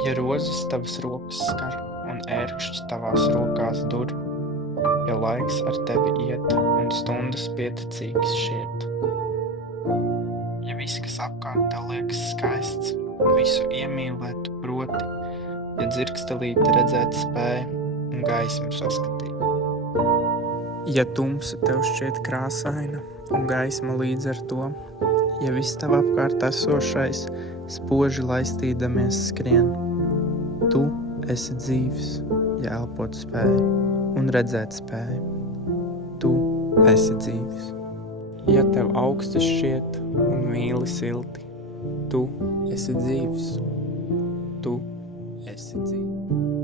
Ja rozes tavas rokas skar un ērkšķi tavās rokās dur, ja laiks ar tevi iet un stundas pieticīgas šķiet. Ja viss, kas apkārt tev liekas skaists un visu iemīlēt tu proti, ja dzirkstelīti redzēt spēj un gaismu saskatīt. Ja tumsa tev šķiet krāsaina un gaisma līdz ar to, ja viss tev apkārt esošais spoži laistīdamies skrien, tu esi dzīvs, ja elpot spēj un redzēt spēj. Tu esi dzīvs. Ja tev augsti šķiet un mīli silti, tu esi dzīvs. Tu esi dzīvs.